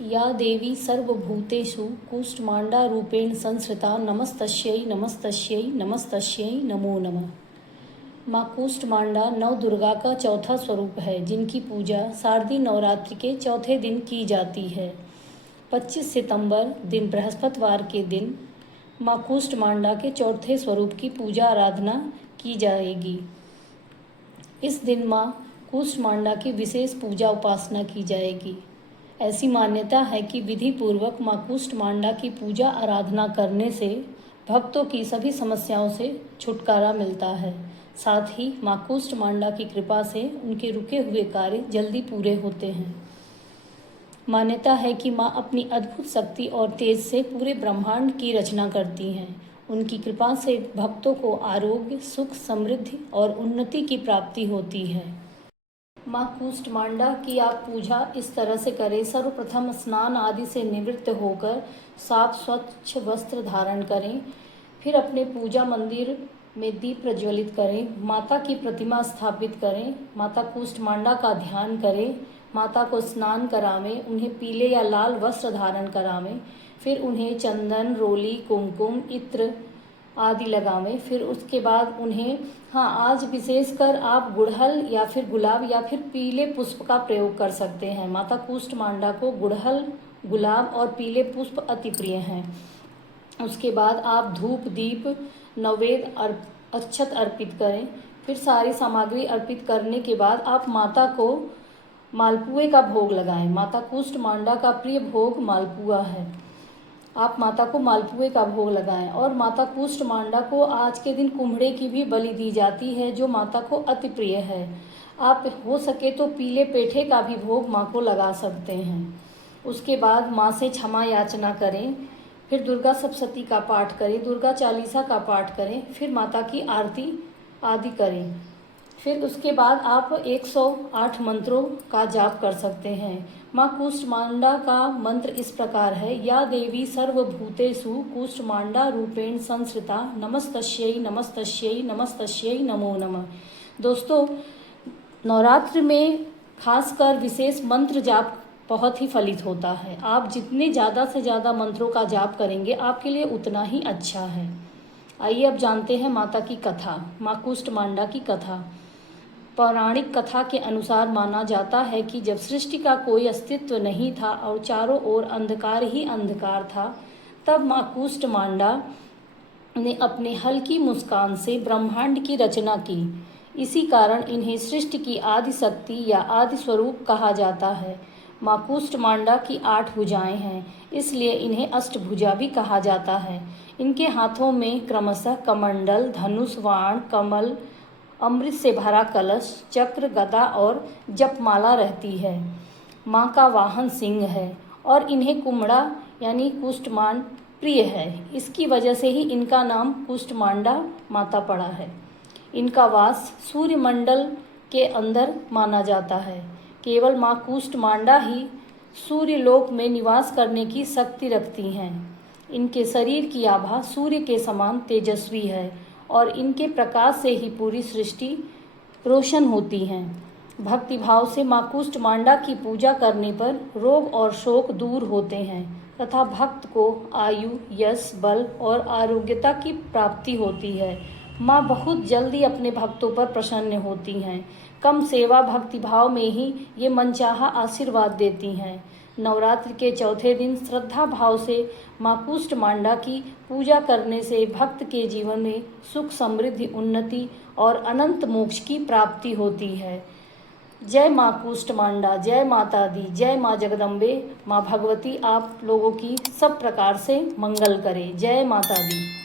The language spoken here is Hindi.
या देवी सर्वभूतेषु कूष्मांडा रूपेण संस्थिता नमस्तस्यै नमस्तस्यै नमस्तस्यै नमो नमः। माँ कूष्मांडा नव दुर्गा का चौथा स्वरूप है, जिनकी पूजा शारदीय नवरात्रि के चौथे दिन की जाती है। 25 सितंबर दिन बृहस्पतिवार के दिन माँ कूष्मांडा के चौथे स्वरूप की पूजा आराधना की जाएगी। इस दिन माँ कूष्मांडा की विशेष पूजा उपासना की जाएगी। ऐसी मान्यता है कि विधि पूर्वक माँ कूष्मांडा की पूजा आराधना करने से भक्तों की सभी समस्याओं से छुटकारा मिलता है। साथ ही माँ कूष्मांडा की कृपा से उनके रुके हुए कार्य जल्दी पूरे होते हैं। मान्यता है कि माँ अपनी अद्भुत शक्ति और तेज से पूरे ब्रह्मांड की रचना करती हैं। उनकी कृपा से भक्तों को आरोग्य, सुख, समृद्धि और उन्नति की प्राप्ति होती है। माँ कूष्मांडा की आप पूजा इस तरह से करें। सर्वप्रथम स्नान आदि से निवृत्त होकर साफ स्वच्छ वस्त्र धारण करें। फिर अपने पूजा मंदिर में दीप प्रज्वलित करें। माता की प्रतिमा स्थापित करें। माता कूष्मांडा का ध्यान करें। माता को स्नान करावें। उन्हें पीले या लाल वस्त्र धारण करावें। फिर उन्हें चंदन, रोली, कुमकुम, इत्र आदि लगावें। फिर उसके बाद उन्हें आज विशेषकर आप गुड़हल या फिर गुलाब या फिर पीले पुष्प का प्रयोग कर सकते हैं। माता कूष्मांडा को गुड़हल, गुलाब और पीले पुष्प अति प्रिय हैं। उसके बाद आप धूप, दीप, नैवेद्य, अक्षत अर्पित करें। फिर सारी सामग्री अर्पित करने के बाद आप माता को मालपुए का भोग लगाएं। माता कूष्मांडा का प्रिय भोग मालपुआ है। आप माता को मालपुए का भोग लगाएं। और माता कूष्मांडा को आज के दिन कुम्हड़े की भी बलि दी जाती है, जो माता को अति प्रिय है। आप हो सके तो पीले पेठे का भी भोग माँ को लगा सकते हैं। उसके बाद माँ से क्षमा याचना करें। फिर दुर्गा सप्तशती का पाठ करें, दुर्गा चालीसा का पाठ करें। फिर माता की आरती आदि करें। फिर उसके बाद आप 108 मंत्रों का जाप कर सकते हैं। माँ कूष्मांडा का मंत्र इस प्रकार है। या देवी सर्वभूतेषु कूष्मांडा रूपेण संस्थिता नमस्तस्यै नमस्तस्यै नमस्तस्यै नमो नमः। दोस्तों, नवरात्र में खासकर विशेष मंत्र जाप बहुत ही फलित होता है। आप जितने ज़्यादा से ज़्यादा मंत्रों का जाप करेंगे आपके लिए उतना ही अच्छा है। आइए अब जानते हैं माता की कथा, माँ कूष्मांडा की कथा। पौराणिक कथा के अनुसार माना जाता है कि जब सृष्टि का कोई अस्तित्व नहीं था और चारों ओर अंधकार ही अंधकार था, तब माँ कूष्मांडा ने अपने हल्की मुस्कान से ब्रह्मांड की रचना की। इसी कारण इन्हें सृष्टि की आदि शक्ति या आदि स्वरूप कहा जाता है। माँ कूष्मांडा की 8 भुजाएं हैं, इसलिए इन्हें अष्टभुजा भी कहा जाता है। इनके हाथों में क्रमशः कमंडल, धनुष, बाण, कमल, अमृत से भरा कलश, चक्र, गदा और जपमाला रहती है। माँ का वाहन सिंह है और इन्हें कुम्हड़ा यानी कूष्मांड प्रिय है। इसकी वजह से ही इनका नाम कूष्मांडा माता पड़ा है। इनका वास सूर्यमंडल के अंदर माना जाता है। केवल माँ कूष्मांडा ही सूर्यलोक में निवास करने की शक्ति रखती हैं। इनके शरीर की आभा सूर्य के समान तेजस्वी है और इनके प्रकाश से ही पूरी सृष्टि रोशन होती है। भक्तिभाव से माँ कूष्मांडा की पूजा करने पर रोग और शोक दूर होते हैं तथा भक्त को आयु, यश, बल और आरोग्यता की प्राप्ति होती है। माँ बहुत जल्दी अपने भक्तों पर प्रसन्न होती हैं। कम सेवा भक्तिभाव में ही ये मनचाहा आशीर्वाद देती हैं। नवरात्रि के चौथे दिन श्रद्धा भाव से माँ कूष्मांडा की पूजा करने से भक्त के जीवन में सुख, समृद्धि, उन्नति और अनंत मोक्ष की प्राप्ति होती है। जय माँ कूष्मांडा, जय माता दी, जय माँ जगदम्बे। माँ भगवती आप लोगों की सब प्रकार से मंगल करे। जय माता दी।